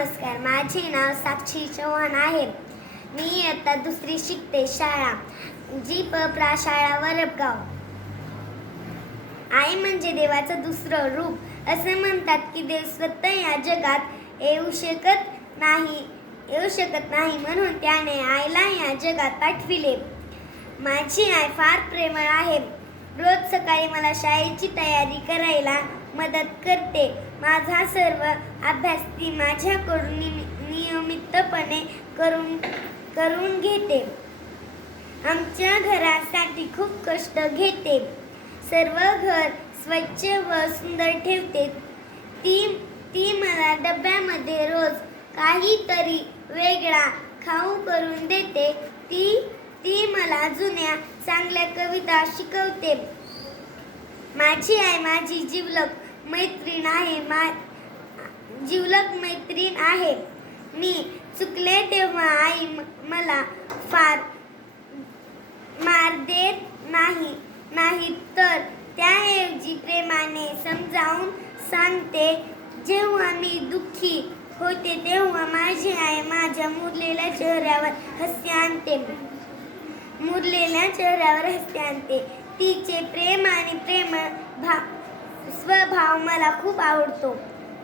नमस्कार, माझे नाव साक्षी चव्हाण आहे. मी इयत्ता दुसरी शिकते. शाळा जी.प. शाळा वरपगाव. आई म्हणजे देवाचं दुसरं रूप. असे म्हणतात की देव स्वतः या जगात येऊ शकत नाही म्हणून त्याने आईला या जगात पाठविले. माझी आई फार प्रेमळ आहे. रोज सकाळी मला शाळेची तयारी करायला मदत करते. माझा सर्व अभ्यास ती माझ्याकडून नियमितपणे करून घेते. आमच्या घरासाठी खूप कष्ट घेते. सर्व घर स्वच्छ व सुंदर ठेवते. ती मला डब्यामध्ये रोज काहीतरी वेगळा खाऊ करून देते. ती मला जुन्या चांगल्या कविता शिकवते. माझी आई माझी जिवलग मैत्रीण आहे. मी चुकले तेव्हा आई मला फार मार देत नाही तर त्याऐवजी प्रेमाने समजावून सांगते. जेव्हा मी दुःखी होते तेव्हा माझी आई माझ्या मुरलेल्या चेहऱ्यावर हसते आणते. तिचे प्रेम आणि प्रेमळ स्वभाव मला खूप आवडतो.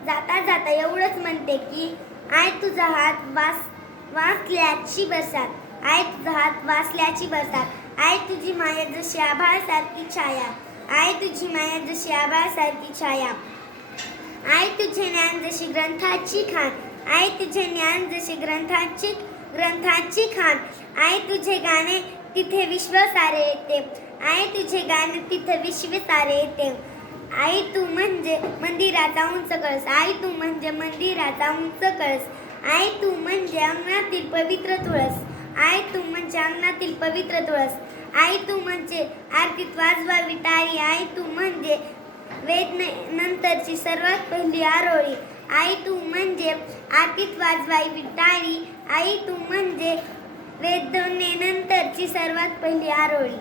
जाता जाता एवढंच म्हणते की आई तुझा हात वाचल्याची बरसात. आई तुझा हात वाचल्याची बरसात. आई तुझी माया जशी आभाळासारखी छाया. आई तुझी माया जशी आभाळासारखी छाया. आई तुझे ज्ञान जशी ग्रंथाची खाण. आई तुझे ज्ञान जशी ग्रंथाची खाण. आई तुझे गाणे तिथे विश्व सारे येते. आई तुझे गाणे तिथे विश्व सारे येते. आई तू म्हणजे मंदिराचा उंच कळस. आई तू म्हणजे मंदिराचा उंच कळस. आई तू म्हणजे अंगणातील पवित्र तुळस. आई तू म्हणजे अंगणातील पवित्र तुळस. आई तू म्हणजे आरतीत वाजवावी टाळी. आई तू म्हणजे वेदनेनंतरची सर्वात पहिली आरोळी. आई तू म्हणजे आरतीत वाजवावी टाळी. आई तू म्हणजे वेदनेनंतरची सर्वात पहिली आरोळी.